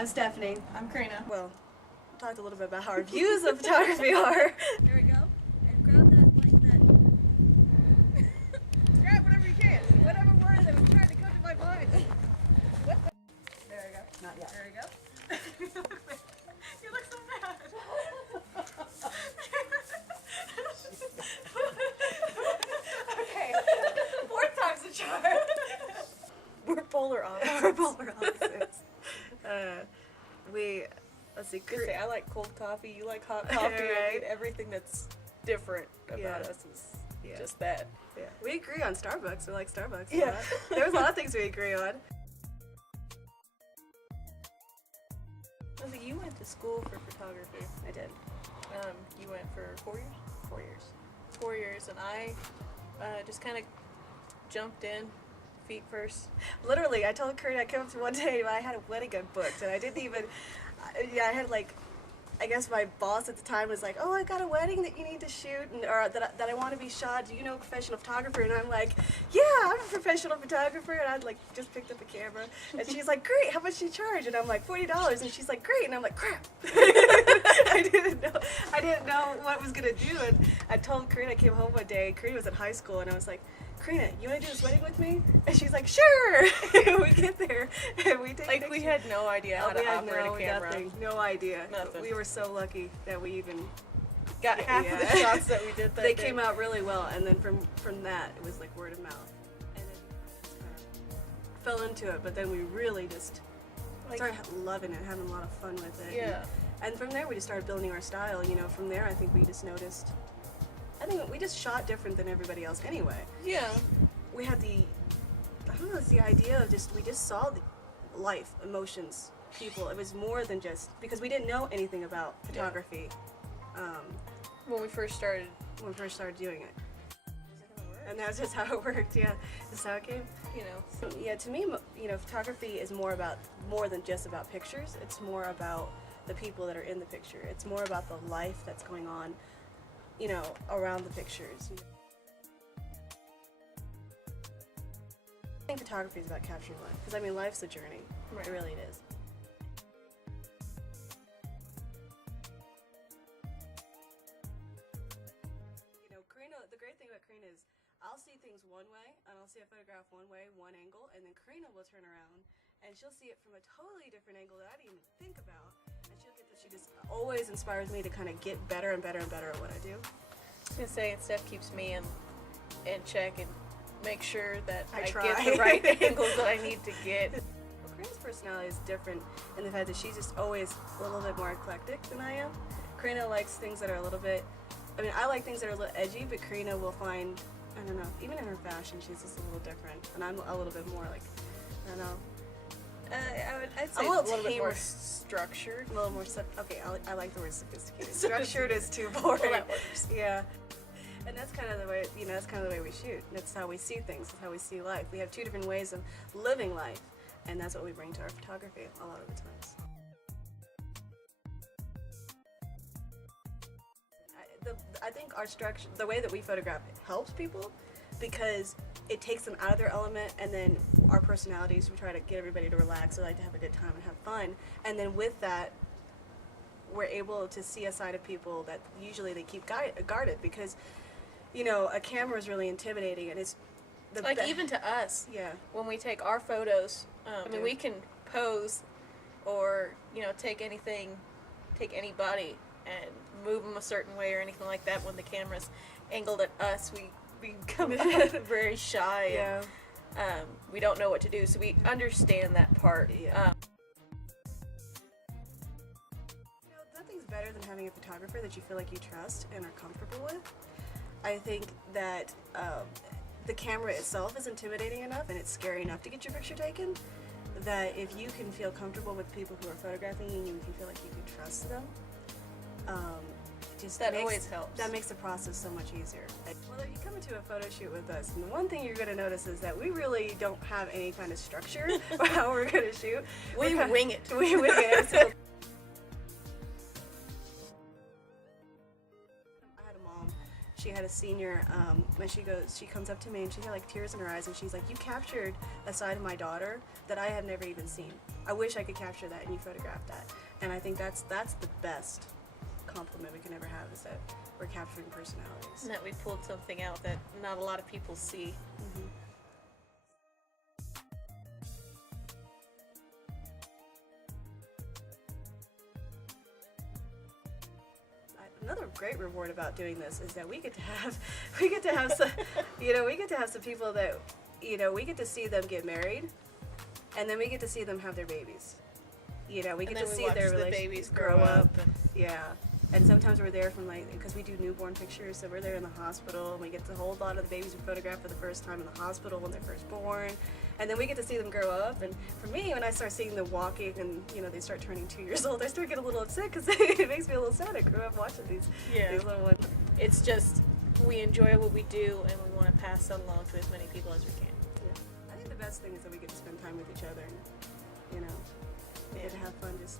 I'm Stefanie. I'm Carina. Well, we talked a little bit about how our views of photography are. There we go. And grab that, like that. Grab whatever you can. Whatever word that was trying to come to my mind. What the? There we go. Not yet. There we go. You look so bad. Okay. Fourth time's a charm. We're polar opposites. We're polar opposites. Let's see. Just say, I like cold coffee, you like hot coffee. I mean, everything that's different about us is just that. Yeah. We agree on Starbucks. We like Starbucks. Yeah. There's a lot of things we agree on. So you went to school for photography. I did. You went for 4 years? 4 years. 4 years, and I just kind of jumped in, feet first. Literally, I told Carina I came up to one day and I had a wedding I booked, and I didn't even. I had like. I guess my boss at the time was like, "Oh, I got a wedding that you need to shoot, or that I want to be shot. Do you know a professional photographer?" And I'm like, "Yeah, I'm a professional photographer." And I'd like just picked up a camera, and she's like, "Great, how much do you charge?" And I'm like, $40. And she's like, "Great," and I'm like, "Crap." I didn't know what I was gonna do, and I told Carina I came home one day. Carina was in high school, and I was like, "Carina, you want to do this wedding with me?" And she's like, "Sure." We get there, and we take Like, pictures. we had no idea how We to had operate a camera. nothing, no idea. Nothing. We were so lucky that we even Got half of the shots that we did that They day. came out really well, and then from that it was like word of mouth, and then just kind of fell into it. But then we really just started loving it, having a lot of fun with it. Yeah. And from there we just started building our style. You know, from there I think we just noticed. I think we just shot different than everybody else anyway. Yeah. We had I don't know, it's the idea of we just saw the life, emotions, people. It was more than just, because we didn't know anything about photography When we first started. when we first started doing it. And that's just how it worked, yeah. That's how it came. You know. Yeah, to me, photography is more than just about pictures. It's more about the people that are in the picture. It's more about the life that's going on, around the pictures. I think photography is about capturing life, because life's a journey. Right. It really is. Carina, the great thing about Carina is I'll see things one way, and I'll see a photograph one way, one angle, and then Carina will turn around and she'll see it from a totally different angle that I didn't even think about, and she just always inspires me to kind of get better and better and better at what I do. I was gonna say, and Steph keeps me in check and make sure that I try. get the right angles that I need to get. Well, Carina's personality is different in the fact that she's just always a little bit more eclectic than I am. Carina likes things that are a little bit, I like things that are a little edgy, but Carina will find, I don't know, even in her fashion, she's just a little different. And I'm a little bit more like, I don't know. I'd say A little bit more tamer. structured. A little more, okay, I like the word sophisticated. Structured is too boring. Well, that works. Yeah. And that's kind of the way, that's kind of the way we shoot. That's how we see things. That's how we see life. We have two different ways of living life, and that's what we bring to our photography a lot of the times. I think our structure, the way that we photograph, helps people because it takes them out of their element, and then our personalities, we try to get everybody to relax. We like to have a good time and have fun, and then with that, we're able to see a side of people that usually they keep guarded because, a camera is really intimidating, and it's Even to us. Yeah. When we take our photos, we can pose or, take anybody and move them a certain way or anything like that. When the camera's angled at us, we become very shy. Yeah. And, we don't know what to do, so we understand that part. Yeah. Nothing's better than having a photographer that you feel like you trust and are comfortable with. I think that the camera itself is intimidating enough and it's scary enough to get your picture taken, that if you can feel comfortable with people who are photographing you and you can feel like you can trust them, always helps. That makes the process so much easier. Well, if you come into a photo shoot with us, and the one thing you're going to notice is that we really don't have any kind of structure for how we're going to shoot. We wing it. We wing it. So I had a mom. She had a senior, and she comes up to me and she had like tears in her eyes, and she's like, "You captured a side of my daughter that I have never even seen. I wish I could capture that, and you photographed that. And I think that's the best compliment we can ever have, is that we're capturing personalities. And that we pulled something out that not a lot of people see. Mm-hmm. Another great reward about doing this is that we get to have some, we get to have some people that, we get to see them get married, and then we get to see them have their babies. We get to see their babies grow up. Yeah. And sometimes we're there because we do newborn pictures, so we're there in the hospital, and we get to hold a lot of the babies we photographed for the first time in the hospital when they're first born. And then we get to see them grow up. And for me, when I start seeing them walking and, they start turning 2 years old, I start getting a little upset because it makes me a little sad. I grew up watching these little ones. It's just, we enjoy what we do, and we want to pass that along to as many people as we can. Yeah. I think the best thing is that we get to spend time with each other, and, we get to have fun just,